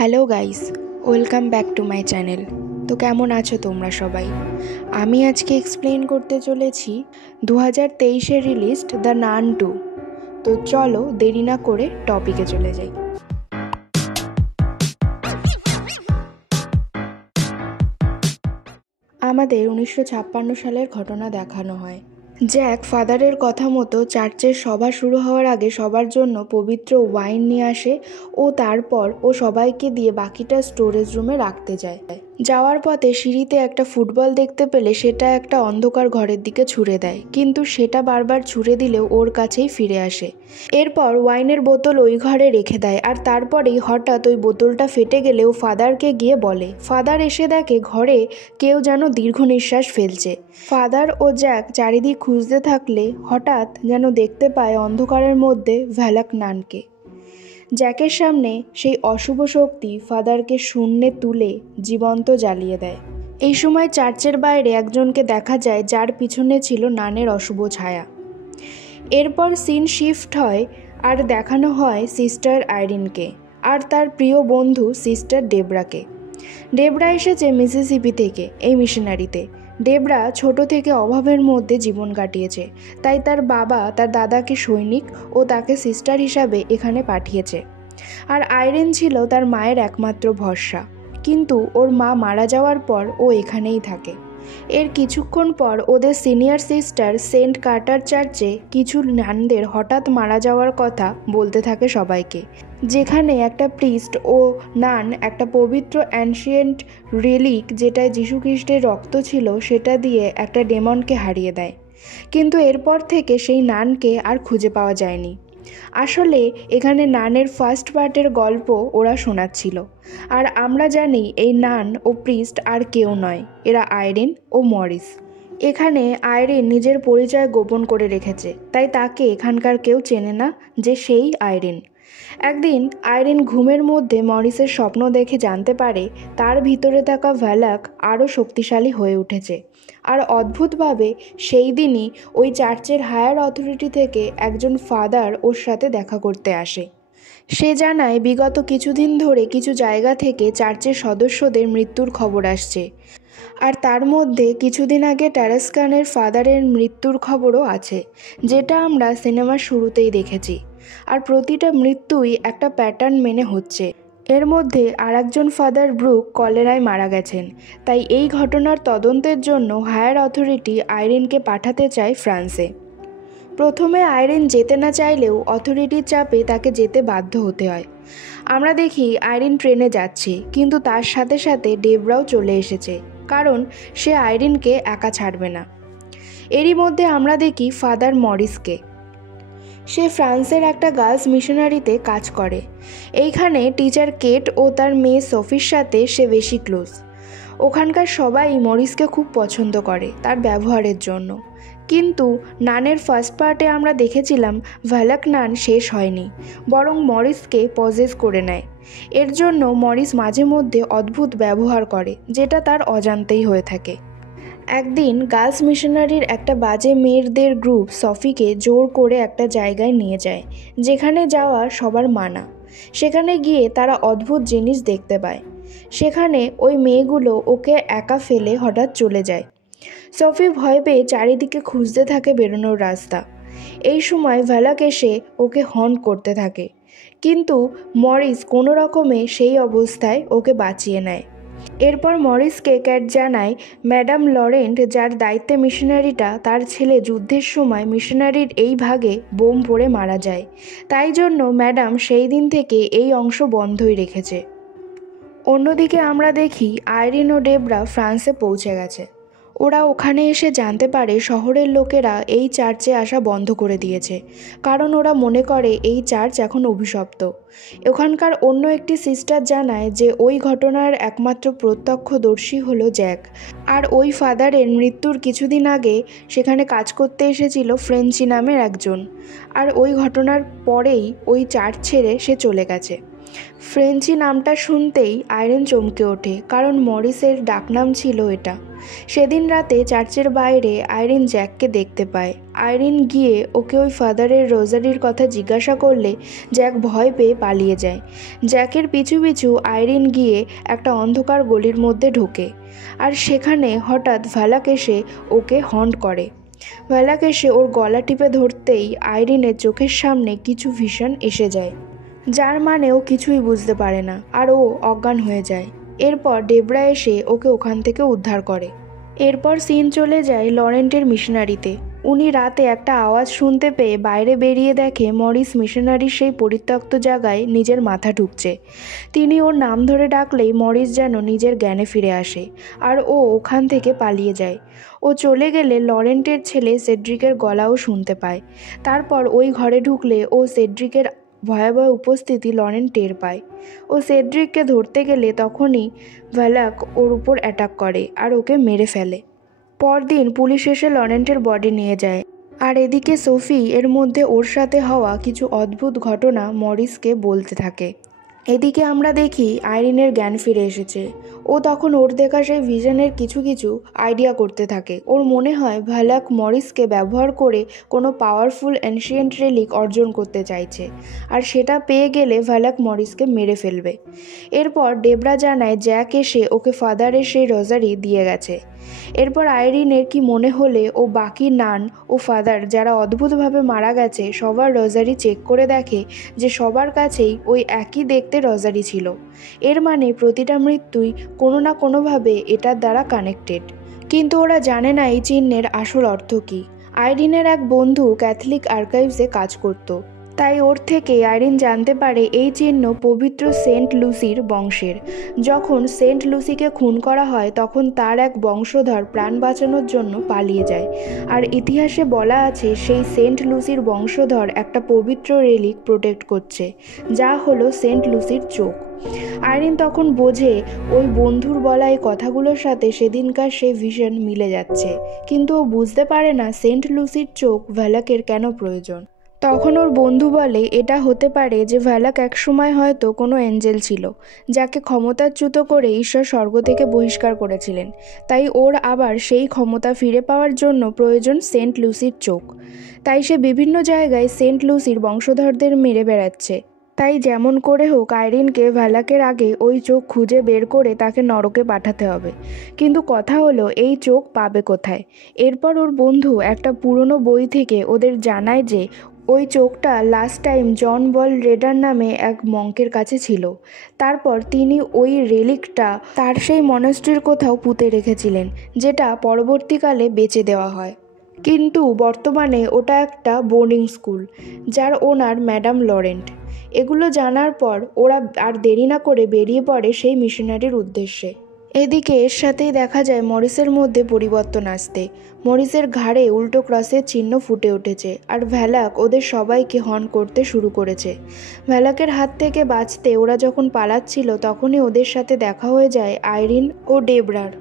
Hello guys, welcome back to my channel. তো কেমন আছো তোমরা সবাই? আমি আজকে এক্সপ্লেন করতে চলেছি 2023-এ রিলিজড দ্য নান 2। তো চলো দেরি না করে টপিকে চলে যাই। আমাদের 1956 সালের ঘটনা দেখানো হয়। জ্যাক ফাদারের কথা মতো চার্চের সভা শুরু হওয়ার আগে সবার জন্য পবিত্র ওয়াইন নিয়ে আসে ও তারপর ও সবাইকে দিয়ে বাকিটা স্টোরেজ রুমে রাখতে যায়। যাওয়ার পথে সিঁড়িতে একটা ফুটবল দেখতে পেলে সেটা একটা অন্ধকার ঘরের দিকে ছুঁড়ে দেয়, কিন্তু সেটা বারবার ছুঁড়ে দিলেও ওর কাছেই ফিরে আসে। এরপর ওয়াইনের বোতল ওই ঘরে রেখে দেয়, আর তারপরেই হঠাৎ ওই বোতলটা ফেটে গেলেও ফাদারকে গিয়ে বলে। ফাদার এসে দেখে ঘরে কেউ যেন দীর্ঘ নিঃশ্বাস ফেলছে। ফাদার ও জ্যাক চারিদিক খুঁজতে থাকলে হঠাৎ যেন দেখতে পায় অন্ধকারের মধ্যে ভ্যালাক নানকে। জ্যাকের সামনে সেই অশুভ শক্তি ফাদারকে শূন্যে তুলে জীবন্ত জ্বালিয়ে দেয়। এই সময় চার্চের বাইরে একজনকে দেখা যায়, যার পিছনে ছিল নানের অশুভ ছায়া। এরপর সিন শিফট হয় আর দেখানো হয় সিস্টার আইরিনকে আর তার প্রিয় বন্ধু সিস্টার ডেবরাকে। ডেবরা এসেছে মিসিসিপি থেকে এই মিশনারিতে। ডেবরা ছোট থেকে অভাবের মধ্যে জীবন কাটিয়েছে, তাই তার বাবা তার দাদাকে সৈনিক ও তাকে সিস্টার হিসাবে এখানে পাঠিয়েছে। আর আইরিন ছিল তার মায়ের একমাত্র ভরসা, কিন্তু ওর মা মারা যাওয়ার পর ও এখানেই থাকে। এর কিছুক্ষণ পর ওদের সিনিয়র সিস্টার সেন্ট কার্টার চার্চে কিছু নানদের হঠাৎ মারা যাওয়ার কথা বলতে থাকে সবাইকে, যেখানে একটা প্রিস্ট ও নান একটা পবিত্র অ্যানশিয়েন্ট রিলিক, যেটায় যীশুখ্রিস্টের রক্ত ছিল, সেটা দিয়ে একটা ডেমনকে হারিয়ে দেয়। কিন্তু এরপর থেকে সেই নানকে আর খুঁজে পাওয়া যায়নি। আসলে এখানে নানের ফার্স্ট পার্টের গল্প ওরা শোনাচ্ছিল, আর আমরা জানি এই নান ও প্রিস্ট আর কেউ নয়, এরা আইরিন ও মরিস। এখানে আইরিন নিজের পরিচয় গোপন করে রেখেছে, তাই তাকে এখানকার কেউ চেনে না যে সেই আইরিন। একদিন আইরিন ঘুমের মধ্যে মরিসের স্বপ্ন দেখে জানতে পারে তার ভিতরে থাকা ভ্যালাক আরও শক্তিশালী হয়ে উঠেছে। আর অদ্ভুতভাবে সেই দিনই ওই চার্চের হায়ার অথরিটি থেকে একজন ফাদার ওর সাথে দেখা করতে আসে। সে জানায় বিগত কিছুদিন ধরে কিছু জায়গা থেকে চার্চের সদস্যদের মৃত্যুর খবর আসছে, আর তার মধ্যে কিছুদিন আগে টারাস্কানের ফাদারের মৃত্যুর খবরও আছে, যেটা আমরা সিনেমার শুরুতেই দেখেছি। আর প্রতিটা মৃত্যুই একটা প্যাটার্ন মেনে হচ্ছে। এর মধ্যে আরেকজন ফাদার ব্রুক কলেরায় মারা গেছেন, তাই এই ঘটনার তদন্তের জন্য হায়ার অথরিটি আইরিনকে পাঠাতে চায় ফ্রান্সে। প্রথমে আইরিন যেতে না চাইলেও অথরিটির চাপে তাকে যেতে বাধ্য হতে হয়। আমরা দেখি আইরিন ট্রেনে যাচ্ছে, কিন্তু তার সাথে সাথে ডেবরাও চলে এসেছে, কারণ সে আইরিনকে একা ছাড়বে না। এরই মধ্যে আমরা দেখি ফাদার মরিসকে। সে ফ্রান্সের একটা গার্লস মিশনারিতে কাজ করে। এইখানে টিচার কেট ও তার মেয়ে সফির সাথে সে বেশি ক্লোজ। ওখানকার সবাই মরিসকে খুব পছন্দ করে তার ব্যবহারের জন্য। কিন্তু নানের ফার্স্ট পার্টে আমরা দেখেছিলাম ভ্যালাক নান শেষ হয়নি, বরং মরিসকে পজেস করে নেয়। এর জন্য মরিস মাঝে মধ্যে অদ্ভুত ব্যবহার করে, যেটা তার অজান্তেই হয়ে থাকে। একদিন গার্লস মিশনারির একটা বাজে মেয়েদের গ্রুপ সফিকে জোর করে একটা জায়গায় নিয়ে যায়, যেখানে যাওয়া সবার মানা। সেখানে গিয়ে তারা অদ্ভুত জিনিস দেখতে পায়। সেখানে ওই মেয়েগুলো ওকে একা ফেলে হঠাৎ চলে যায়। সফি ভয় পেয়ে চারিদিকে খুঁজতে থাকে বেরোনোর রাস্তা। এই সময় ভ্যালাক এসে ওকে হন্ট করতে থাকে, কিন্তু মরিস কোনো রকমে সেই অবস্থায় ওকে বাঁচিয়ে নেয়। এরপর মরিসকে ক্যাট জানায় ম্যাডাম লরেন্ট, যার দায়িত্বে মিশনারিটা, তার ছেলে যুদ্ধের সময় মিশনারির এই ভাগে বোম পড়ে মারা যায়। তাই জন্য ম্যাডাম সেই দিন থেকে এই অংশ বন্ধই রেখেছে। অন্যদিকে আমরা দেখি আইরিন ও ডেবরা ফ্রান্সে পৌঁছে গেছে। ওরা ওখানে এসে জানতে পারে শহরের লোকেরা এই চার্চে আসা বন্ধ করে দিয়েছে, কারণ ওরা মনে করে এই চার্চ এখন অভিশপ্ত। ওখানকার অন্য একটি সিস্টার জানায় যে ওই ঘটনার একমাত্র প্রত্যক্ষদর্শী হলো জ্যাক, আর ওই ফাদারের মৃত্যুর কিছুদিন আগে সেখানে কাজ করতে এসেছিল ফ্রেঞ্চি নামের একজন, আর ওই ঘটনার পরেই ওই চার্চ ছেড়ে সে চলে গেছে। ফ্রেঞ্চি নামটা শুনতেই আইরিন চমকে ওঠে, কারণ মরিসের ডাকনাম ছিল এটা। সেদিন রাতে চার্চের বাইরে আইরিন জ্যাককে দেখতে পায়। আইরিন গিয়ে ওকে ওই ফাদারের রোজারির কথা জিজ্ঞাসা করলে জ্যাক ভয় পেয়ে পালিয়ে যায়। জ্যাকের পিছু পিছু আইরিন গিয়ে একটা অন্ধকার গলির মধ্যে ঢোকে, আর সেখানে হঠাৎ ভ্যালাক এসে ওকে হন্ট করে। ভ্যালাক এসে ওর গলা টিপে ধরতেই আইরিনের চোখের সামনে কিছু ভিশন এসে যায়, যার মানে ও কিছুই বুঝতে পারে না, আর ও অজ্ঞান হয়ে যায়। এরপর ডেবরা এসে ওকে ওখান থেকে উদ্ধার করে। এরপর সিন চলে যায় লরেন্টের মিশনারিতে। উনি রাতে একটা আওয়াজ শুনতে পেয়ে বাইরে বেরিয়ে দেখে মরিস মিশনারির সেই পরিত্যক্ত জায়গায় নিজের মাথা ঢুকছে। তিনি ওর নাম ধরে ডাকলেই মরিস যেন নিজের জ্ঞানে ফিরে আসে, আর ও ওখান থেকে পালিয়ে যায়। ও চলে গেলে লরেন্টের ছেলে সেড্রিকের গলাও শুনতে পায়। তারপর ওই ঘরে ঢুকলে ও সেড্রিকের ভয়াবহ উপস্থিতি লরেন্ট টের পায়। ও সেড্রিককে ধরতে গেলে তখনই ভ্যালাক ওর উপর অ্যাটাক করে আর ওকে মেরে ফেলে। পরদিন পুলিশ এসে লরেন্টের বডি নিয়ে যায়, আর এদিকে সোফি এর মধ্যে ওর সাথে হওয়া কিছু অদ্ভুত ঘটনা মরিসকে বলতে থাকে। এদিকে আমরা দেখি আইরিনের জ্ঞান ফিরে এসেছে। ও তখন ওর দেখা সেই ভিশনের কিছু কিছু আইডিয়া করতে থাকে। ওর মনে হয় ভ্যালাক মরিসকে ব্যবহার করে কোনো পাওয়ারফুল অ্যানশিয়েন্ট রেলিক অর্জন করতে চাইছে, আর সেটা পেয়ে গেলে ভ্যালাক মরিসকে মেরে ফেলবে। এরপর ডেবরা জানায় জ্যাক এসে ওকে ফাদারের সেই রোজারি দিয়ে গেছে। এরপর আইরিনের কি মনে হলে ও বাকি নান ও ফাদার যারা অদ্ভুতভাবে মারা গেছে সবার রোজারি চেক করে দেখে যে সবার কাছেই ওই একই দেখতে রোজারি ছিল। এর মানে প্রতিটা মৃত্যুই কোনো না কোনোভাবে এটার দ্বারা কানেক্টেড। কিন্তু ওরা জানে না এই চিহ্নের আসল অর্থ কী। আইরিনের এক বন্ধু ক্যাথলিক আর্কাইভসে কাজ করত, তাই ওর থেকে আইরিন জানতে পারে এই চিহ্ন পবিত্র সেন্ট লুসির বংশের। যখন সেন্ট লুসিকে খুন করা হয় তখন তার এক বংশধর প্রাণ বাঁচানোর জন্য পালিয়ে যায়, আর ইতিহাসে বলা আছে সেই সেন্ট লুসির বংশধর একটা পবিত্র রেলিক প্রোটেক্ট করছে, যা হলো সেন্ট লুসির চোখ। আইরিন তখন বোঝে ওই বন্ধুর বলা এই কথাগুলোর সাথে সেদিনকার সেই ভিশন মিলে যাচ্ছে, কিন্তু ও বুঝতে পারে না সেন্ট লুসির চোখ ভ্যালাকের কেন প্রয়োজন। তখন ওর বন্ধু বলে এটা হতে পারে যে ভ্যালাক একসময় হয়তো কোনো এঞ্জেল ছিল, যাকে ক্ষমতাচ্যুত করে ঈশ্বর স্বর্গ থেকে বহিষ্কার করেছিলেন। তাই ওর আবার সেই ক্ষমতা ফিরে পাওয়ার জন্য প্রয়োজন সেন্ট লুসির চোখ। তাই সে বিভিন্ন জায়গায় সেন্ট লুসির বংশধরদের মেরে বেড়াচ্ছে। তাই যেমন করে হোক আইরিনকে ভ্যালাকের আগে ওই চোখ খুঁজে বের করে তাকে নরকে পাঠাতে হবে। কিন্তু কথা হলো এই চোখ পাবে কোথায়। এরপর ওর বন্ধু একটা পুরনো বই থেকে ওদের জানায় যে ওই চোখটা লাস্ট টাইম জন বল রেডার নামে এক মঙ্কের কাছে ছিল। তারপর তিনি ওই রেলিকটা তার সেই মনাস্ট্রির কোথাও পুঁতে রেখেছিলেন, যেটা পরবর্তীকালে বেচে দেওয়া হয়। কিন্তু বর্তমানে ওটা একটা বোর্ডিং স্কুল, যার ওনার ম্যাডাম লরেন্ট। এগুলো জানার পর ওরা আর দেরি না করে বেরিয়ে পড়ে সেই মিশনারির উদ্দেশ্যে। এদিকে এর সাথেই দেখা যায় মরিসের মধ্যে পরিবর্তন আসতে। মরিসের ঘাড়ে উল্টো ক্রসের চিহ্ন ফুটে উঠেছে, আর ভ্যালাক ওদের সবাইকে হর্ন করতে শুরু করেছে। ভ্যালাকের হাত থেকে বাঁচতে ওরা যখন পালাচ্ছিল তখনই ওদের সাথে দেখা হয়ে যায় আইরিন ও ডেবরার।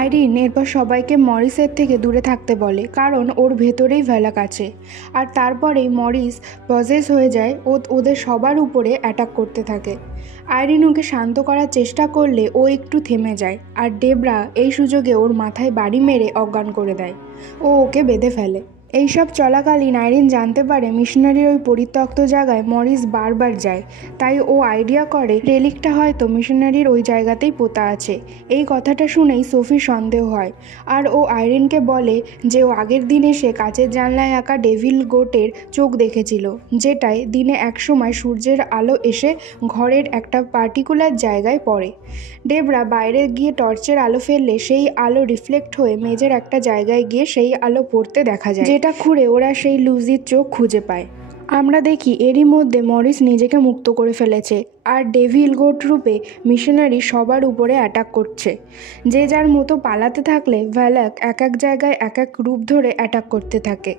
আইরিন এরপর সবাইকে মরিসের থেকে দূরে থাকতে বলে, কারণ ওর ভেতরেই ভ্যালাক আছে। আর তারপরেই মরিস পজেস হয়ে যায় ও ওদের সবার উপরে অ্যাটাক করতে থাকে। আইরিন ওকে শান্ত করার চেষ্টা করলে ও একটু থেমে যায়, আর ডেবরা এই সুযোগে ওর মাথায় বাড়ি মেরে অজ্ঞান করে দেয়। ও ওকে বেঁধে ফেলে। এইসব চলাকালীন আইরিন জানতে পারে মিশনারির ওই পরিত্যক্ত জায়গায় মরিস বারবার যায়। তাই ও আইডিয়া করে রেলিকটা হয়তো মিশনারির ওই জায়গাতেই পোতা আছে। এই কথাটা শুনেই সোফির সন্দেহ হয়, আর ও আইরিনকে বলে যে ও আগের দিন এসে কাচের জানলায় আঁকা ডেভিল গোটের চোখ দেখেছিল, যেটায় দিনে একসময় সূর্যের আলো এসে ঘরের একটা পার্টিকুলার জায়গায় পড়ে। ডেবরা বাইরে গিয়ে টর্চের আলো ফেললে সেই আলো রিফ্লেক্ট হয়ে মেঝের একটা জায়গায় গিয়ে সেই আলো পড়তে দেখা যায়, যেটা খুঁড়ে ওরা সেই লুজির চোখ খুঁজে পায়। আমরা দেখি এরই মধ্যে মরিস নিজেকে মুক্ত করে ফেলেছে, আর ডেভিল গোট রূপে মিশনারি সবার উপরে অ্যাটাক করছে। যে যার মতো পালাতে থাকলে ভ্যালাক এক এক জায়গায় এক এক রূপ ধরে অ্যাটাক করতে থাকে।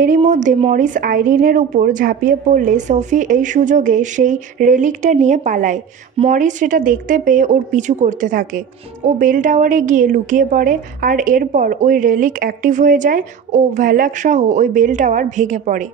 এরই মধ্যে মরিস আইরিনের উপর ঝাঁপিয়ে পড়লে সোফি এই সুযোগে সেই রেলিকটা নিয়ে পালায়। মরিস সেটা দেখতে পেয়ে ওর পিছু করতে থাকে। ও বেল টাওয়ারে গিয়ে লুকিয়ে পড়ে, আর এরপর ওই রেলিক অ্যাক্টিভ হয়ে যায় ও ভ্যালাক সহ ওই বেল টাওয়ার ভেঙে পড়ে।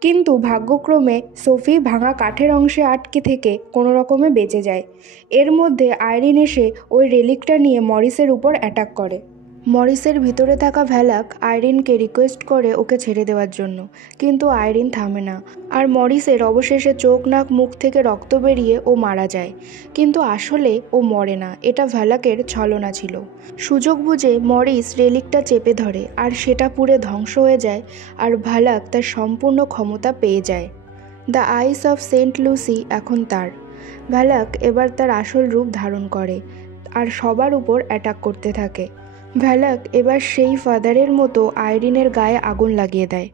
কিন্তু ভাগ্যক্রমে সোফি ভাঙা কাঠের অংশে আটকে থেকে কোনো রকমে বেঁচে যায়। এর মধ্যে আইরিন এসে ওই রেলিকটা নিয়ে মরিসের উপর অ্যাটাক করে। মরিসের ভিতরে থাকা ভ্যালাক আইরিনকে রিকোয়েস্ট করে ওকে ছেড়ে দেওয়ার জন্য, কিন্তু আইরিন থামে না। আর মরিসের অবশেষে চোখ নাক মুখ থেকে রক্ত বেরিয়ে ও মারা যায়। কিন্তু আসলে ও মরে না, এটা ভ্যালাকের ছলনা ছিল। সুযোগ বুঝে মরিস রেলিকটা চেপে ধরে আর সেটা পুড়ে ধ্বংস হয়ে যায়, আর ভ্যালাক তার সম্পূর্ণ ক্ষমতা পেয়ে যায়। The eyes of Saint Lucy এখন তার। ভ্যালাক এবার তার আসল রূপ ধারণ করে আর সবার উপর অ্যাটাক করতে থাকে। ভ্যালাক এবার সেই ফাদারের মতো আইরিনের গায়ে আগুন লাগিয়ে দেয়।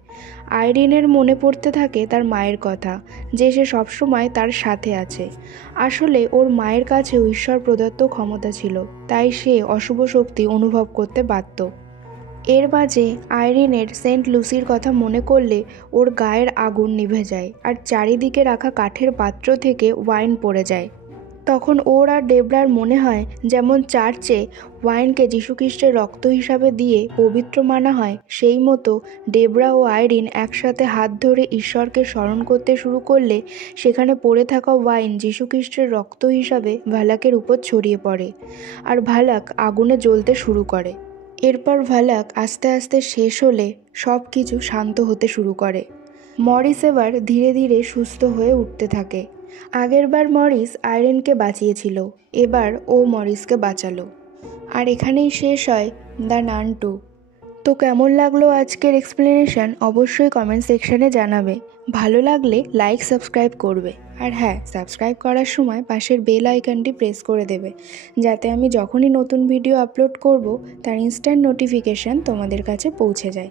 আইরিনের মনে পড়তে থাকে তার মায়ের কথা, যে সে সবসময় তার সাথে আছে। আসলে ওর মায়ের কাছেও ঈশ্বর প্রদত্ত ক্ষমতা ছিল, তাই সে অশুভ শক্তি অনুভব করতে বাধ্য। এর মাঝে আইরিনের সেন্ট লুসির কথা মনে করলে ওর গায়ের আগুন নিভে যায় আর চারিদিকে রাখা কাঠের পাত্র থেকে ওয়াইন পড়ে যায়। তখন ওর আর ডেবরার মনে হয় যেমন চার্চে ওয়াইনকে যীশুখ্রিস্টের রক্ত হিসাবে দিয়ে পবিত্র মানা হয়, সেই মতো ডেবরা ও আইরিন একসাথে হাত ধরে ঈশ্বরকে স্মরণ করতে শুরু করলে সেখানে পড়ে থাকা ওয়াইন যীশুখ্রিস্টের রক্ত হিসাবে ভ্যালাকের উপর ছড়িয়ে পড়ে আর ভ্যালাক আগুনে জ্বলতে শুরু করে। এরপর ভ্যালাক আস্তে আস্তে শেষ হলে সব কিছু শান্ত হতে শুরু করে। মরিস এবার ধীরে ধীরে সুস্থ হয়ে উঠতে থাকে। আগেরবার মরিস আইরিনকে বাঁচিয়েছিল, এবার ও মরিসকে বাঁচালো। আর এখানেই শেষ হয় দ্য নান 2। তো কেমন লাগলো আজকের এক্সপ্লেনেশন অবশ্যই কমেন্ট সেকশানে জানাবে। ভালো লাগলে লাইক সাবস্ক্রাইব করবে, আর হ্যাঁ, সাবস্ক্রাইব করার সময় পাশের বেল আইকনটি প্রেস করে দেবে, যাতে আমি যখনই নতুন ভিডিও আপলোড করব তার ইনস্ট্যান্ট নোটিফিকেশান তোমাদের কাছে পৌঁছে যায়।